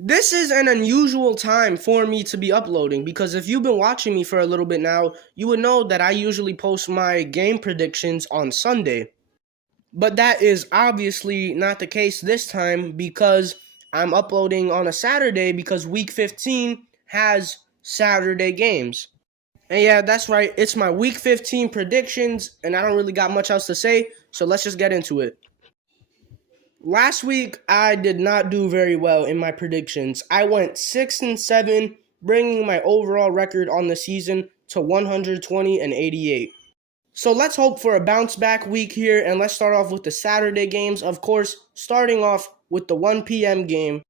This is an unusual time for me to be uploading because if you've been watching me for a little bit now, you would know that I usually post my game predictions on Sunday. But that is obviously not the case this time because I'm uploading on a Saturday because week 15 has Saturday games. And yeah, that's right, it's my week 15 predictions, and I don't really got much else to say, so let's just get into it. Last week, I did not do very well in my predictions. I went 6-7, bringing my overall record on the season to 120-88. So let's hope for a bounce back week here, and let's start off with the Saturday games. Of course, starting off with the 1 p.m. game,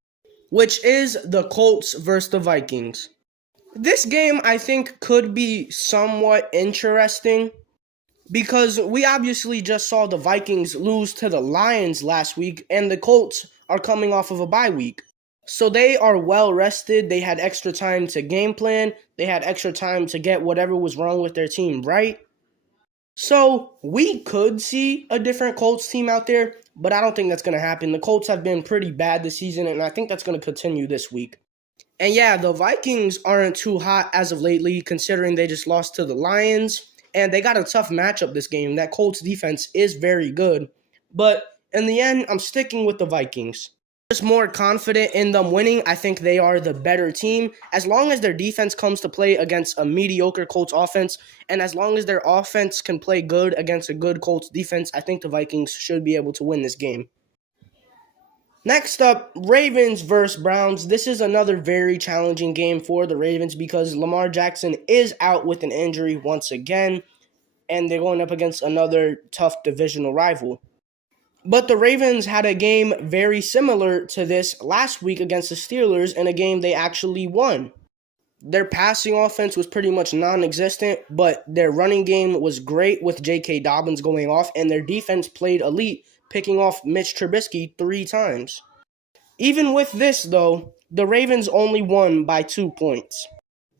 which is the Colts versus the Vikings. This game, I think, could be somewhat interesting because we obviously just saw the Vikings lose to the Lions last week, and the Colts are coming off of a bye week. So they are well rested. They had extra time to game plan. They had extra time to get whatever was wrong with their team right. So we could see a different Colts team out there, but I don't think that's going to happen. The Colts have been pretty bad this season, and I think that's going to continue this week. And yeah, the Vikings aren't too hot as of lately, considering they just lost to the Lions. And they got a tough matchup this game. That Colts defense is very good. But in the end, I'm sticking with the Vikings. Just more confident in them winning. I think they are the better team. As long as their defense comes to play against a mediocre Colts offense, and as long as their offense can play good against a good Colts defense, I think the Vikings should be able to win this game. Next up, Ravens versus Browns. This is another very challenging game for the Ravens because Lamar Jackson is out with an injury once again, and they're going up against another tough divisional rival. But the Ravens had a game very similar to this last week against the Steelers in a game they actually won. Their passing offense was pretty much non-existent, but their running game was great with J.K. Dobbins going off, and their defense played elite, picking off Mitch Trubisky 3 times. Even with this, though, the Ravens only won by 2 points.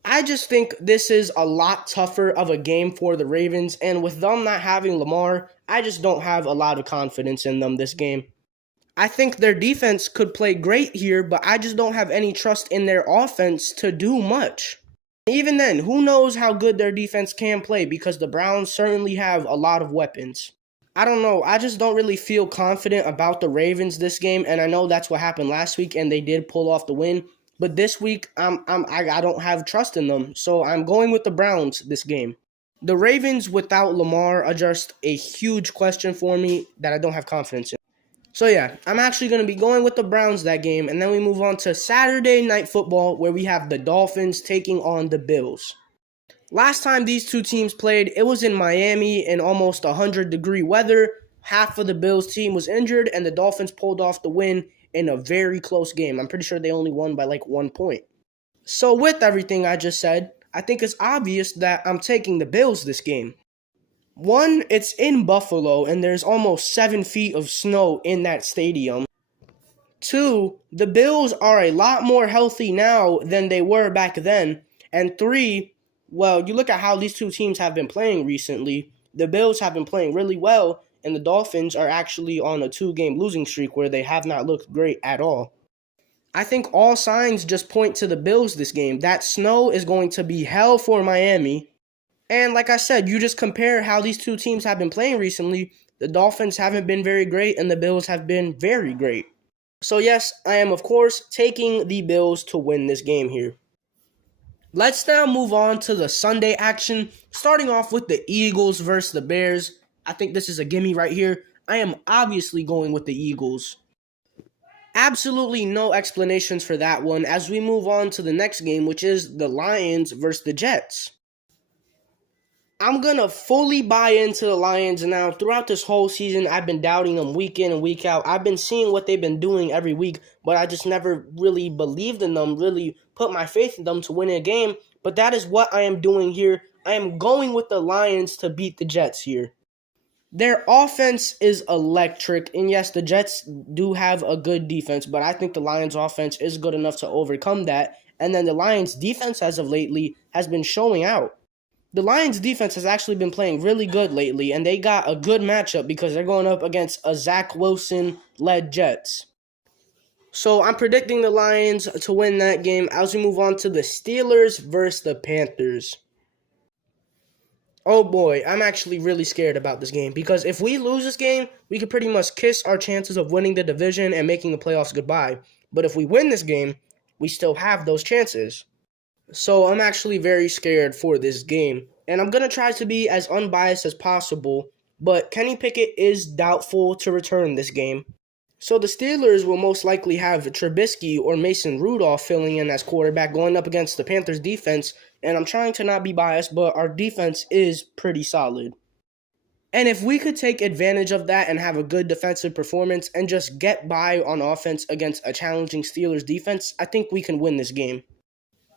I just think this is a lot tougher of a game for the Ravens, and with them not having Lamar, I just don't have a lot of confidence in them this game. I think their defense could play great here, but I just don't have any trust in their offense to do much. Even then, who knows how good their defense can play because the Browns certainly have a lot of weapons. I don't know. I just don't really feel confident about the Ravens this game, and I know that's what happened last week, and they did pull off the win. But this week, I don't have trust in them, so I'm going with the Browns this game. The Ravens without Lamar are just a huge question for me that I don't have confidence in. So yeah, I'm actually going to be going with the Browns that game, and then we move on to Saturday Night Football, where we have the Dolphins taking on the Bills. Last time these two teams played, it was in Miami in almost 100-degree weather. Half of the Bills team was injured, and the Dolphins pulled off the win in a very close game. I'm pretty sure they only won by like 1 point. So with everything I just said, I think it's obvious that I'm taking the Bills this game. One, it's in Buffalo, and there's almost 7 feet of snow in that stadium. Two, the Bills are a lot more healthy now than they were back then. And three, well, you look at how these two teams have been playing recently. The Bills have been playing really well, and the Dolphins are actually on a 2-game losing streak where they have not looked great at all. I think all signs just point to the Bills this game. That snow is going to be hell for Miami. And like I said, you just compare how these two teams have been playing recently. The Dolphins haven't been very great, and the Bills have been very great. So yes, I am, of course, taking the Bills to win this game here. Let's now move on to the Sunday action, starting off with the Eagles versus the Bears. I think this is a gimme right here. I am obviously going with the Eagles. Absolutely no explanations for that one as we move on to the next game, which is the Lions versus the Jets. I'm going to fully buy into the Lions now. Throughout this whole season, I've been doubting them week in and week out. I've been seeing what they've been doing every week, but I just never really believed in them, really put my faith in them to win a game. But that is what I am doing here. I am going with the Lions to beat the Jets here. Their offense is electric, and yes, the Jets do have a good defense, but I think the Lions' offense is good enough to overcome that. And then the Lions' defense as of lately has been showing out. The Lions' defense has actually been playing really good lately, and they got a good matchup because they're going up against a Zach Wilson-led Jets. So I'm predicting the Lions to win that game as we move on to the Steelers versus the Panthers. Oh boy, I'm actually really scared about this game because if we lose this game, we could pretty much kiss our chances of winning the division and making the playoffs goodbye. But if we win this game, we still have those chances. So I'm actually very scared for this game. And I'm going to try to be as unbiased as possible, but Kenny Pickett is doubtful to return this game. So the Steelers will most likely have Trubisky or Mason Rudolph filling in as quarterback going up against the Panthers defense. And I'm trying to not be biased, but our defense is pretty solid. And if we could take advantage of that and have a good defensive performance and just get by on offense against a challenging Steelers defense, I think we can win this game.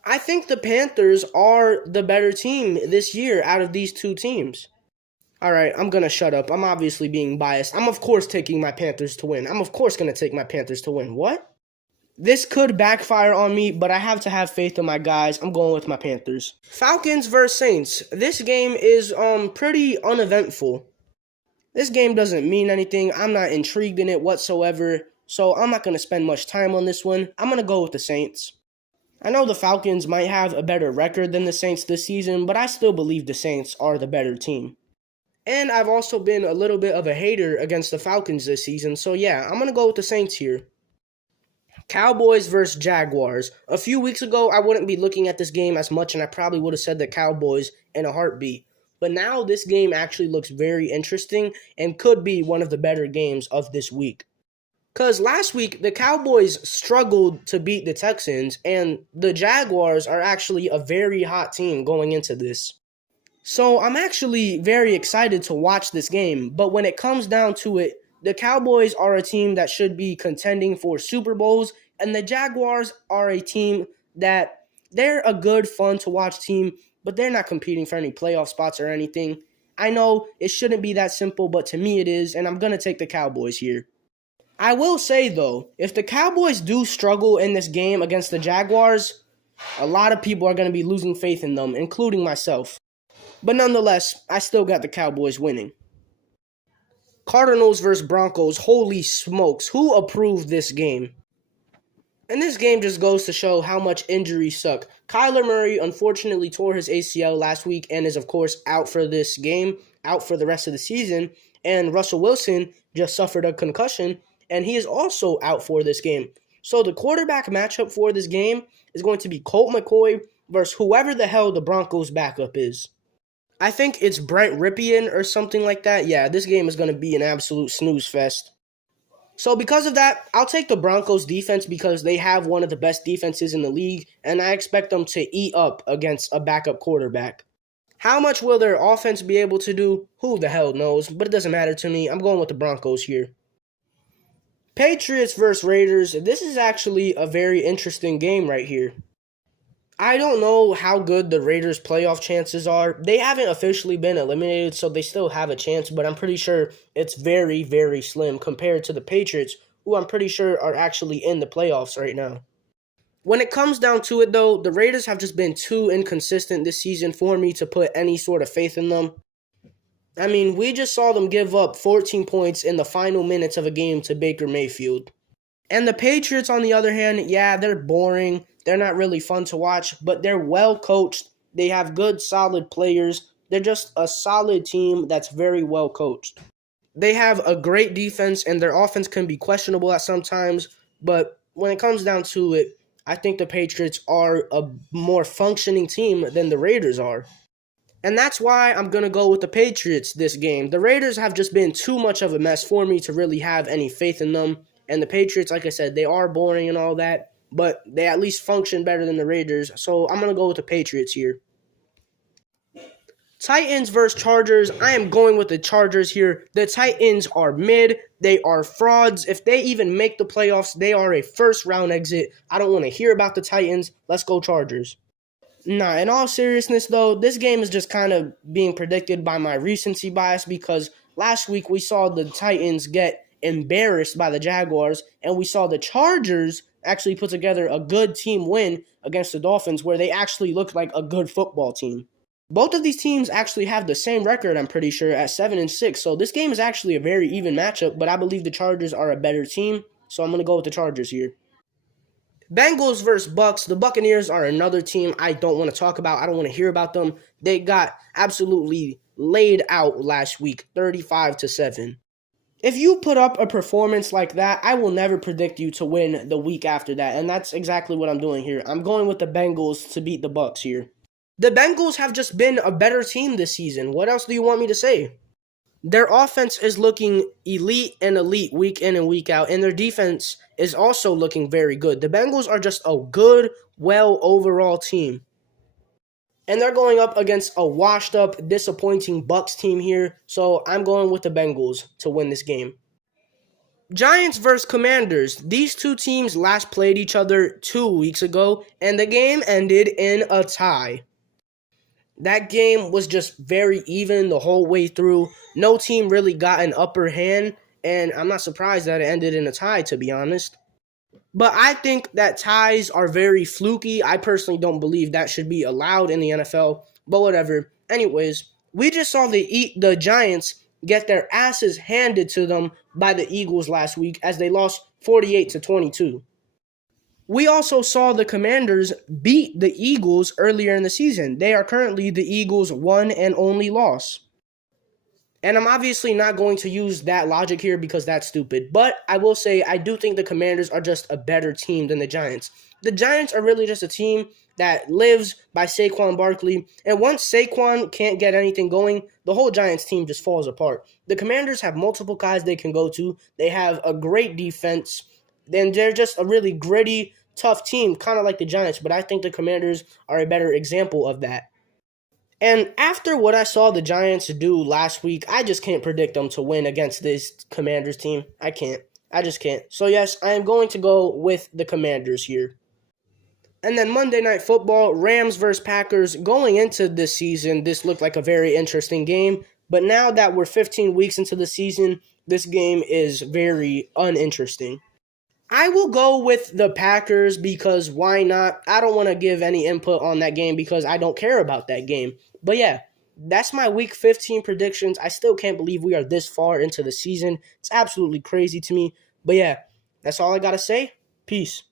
I think the Panthers are the better team this year out of these two teams. All right, I'm going to shut up. I'm obviously being biased. I'm, of course, taking my Panthers to win. I'm, of course, going to take my Panthers to win. What? This could backfire on me, but I have to have faith in my guys. I'm going with my Panthers. Falcons versus Saints. This game is pretty uneventful. This game doesn't mean anything. I'm not intrigued in it whatsoever, so I'm not going to spend much time on this one. I'm going to go with the Saints. I know the Falcons might have a better record than the Saints this season, but I still believe the Saints are the better team. And I've also been a little bit of a hater against the Falcons this season, so yeah, I'm going to go with the Saints here. Cowboys versus Jaguars. A few weeks ago, I wouldn't be looking at this game as much, and I probably would have said the Cowboys in a heartbeat. But now this game actually looks very interesting and could be one of the better games of this week. Because last week, the Cowboys struggled to beat the Texans, and the Jaguars are actually a very hot team going into this. So I'm actually very excited to watch this game, but when it comes down to it, the Cowboys are a team that should be contending for Super Bowls, and the Jaguars are a team that they're a good, fun-to-watch team, but they're not competing for any playoff spots or anything. I know it shouldn't be that simple, but to me it is, and I'm going to take the Cowboys here. I will say, though, if the Cowboys do struggle in this game against the Jaguars, a lot of people are going to be losing faith in them, including myself. But nonetheless, I still got the Cowboys winning. Cardinals versus Broncos. Holy smokes. Who approved this game? And this game just goes to show how much injuries suck. Kyler Murray unfortunately tore his ACL last week and is, of course, out for this game, out for the rest of the season. And Russell Wilson just suffered a concussion, and he is also out for this game. So the quarterback matchup for this game is going to be Colt McCoy versus whoever the hell the Broncos backup is. I think it's Brent Ripien or something like that. Yeah, this game is going to be an absolute snooze fest. So because of that, I'll take the Broncos defense because they have one of the best defenses in the league, and I expect them to eat up against a backup quarterback. How much will their offense be able to do? Who the hell knows, but it doesn't matter to me. I'm going with the Broncos here. Patriots versus Raiders. This is actually a very interesting game right here. I don't know how good the Raiders' playoff chances are. They haven't officially been eliminated, so they still have a chance, but I'm pretty sure it's very, very slim compared to the Patriots, who I'm pretty sure are actually in the playoffs right now. When it comes down to it, though, the Raiders have just been too inconsistent this season for me to put any sort of faith in them. I mean, we just saw them give up 14 points in the final minutes of a game to Baker Mayfield. And the Patriots, on the other hand, yeah, they're boring. They're not really fun to watch, but they're well coached. They have good, solid players. They're just a solid team that's very well coached. They have a great defense, and their offense can be questionable at sometimes, but when it comes down to it, I think the Patriots are a more functioning team than the Raiders are. And that's why I'm going to go with the Patriots this game. The Raiders have just been too much of a mess for me to really have any faith in them. And the Patriots, like I said, they are boring and all that, but they at least function better than the Raiders. So I'm going to go with the Patriots here. Titans versus Chargers. I am going with the Chargers here. The Titans are mid. They are frauds. If they even make the playoffs, they are a first-round exit. I don't want to hear about the Titans. Let's go Chargers. Nah, in all seriousness, though, this game is just kind of being predicted by my recency bias because last week we saw the Titans get embarrassed by the Jaguars, and we saw the Chargers actually put together a good team win against the Dolphins where they actually looked like a good football team. Both of these teams actually have the same record, I'm pretty sure, at 7-6, so this game is actually a very even matchup, but I believe the Chargers are a better team, so I'm going to go with the Chargers here. Bengals versus Bucks. The Buccaneers are another team I don't want to talk about. I don't want to hear about them. They got absolutely laid out last week, 35-7. If you put up a performance like that, I will never predict you to win the week after that, and that's exactly what I'm doing here. I'm going with the Bengals to beat the Bucks here. The Bengals have just been a better team this season. What else do you want me to say? Their offense is looking elite week in and week out, and their defense is also looking very good. The Bengals are just a good, well overall team. And they're going up against a washed up, disappointing Bucks team here, so I'm going with the Bengals to win this game. Giants versus Commanders. These two teams last played each other 2 weeks ago, and the game ended in a tie. That game was just very even the whole way through. No team really got an upper hand, and I'm not surprised that it ended in a tie, to be honest. But I think that ties are very fluky. I personally don't believe that should be allowed in the NFL, but whatever. Anyways, we just saw the Giants get their asses handed to them by the Eagles last week as they lost 48-22. We also saw the Commanders beat the Eagles earlier in the season. They are currently the Eagles' one and only loss. And I'm obviously not going to use that logic here because that's stupid. But I will say I do think the Commanders are just a better team than the Giants. The Giants are really just a team that lives by Saquon Barkley. And once Saquon can't get anything going, the whole Giants team just falls apart. The Commanders have multiple guys they can go to. They have a great defense. And they're just a really gritty, tough team, kind of like the Giants. But I think the Commanders are a better example of that. And after what I saw the Giants do last week, I just can't predict them to win against this Commanders team. I can't. I just can't. So yes, I am going to go with the Commanders here. And then Monday Night Football, Rams versus Packers. Going into this season, this looked like a very interesting game. But now that we're 15 weeks into the season, this game is very uninteresting. I will go with the Packers because why not? I don't want to give any input on that game because I don't care about that game. But yeah, that's my Week 15 predictions. I still can't believe we are this far into the season. It's absolutely crazy to me. But yeah, that's all I got to say. Peace.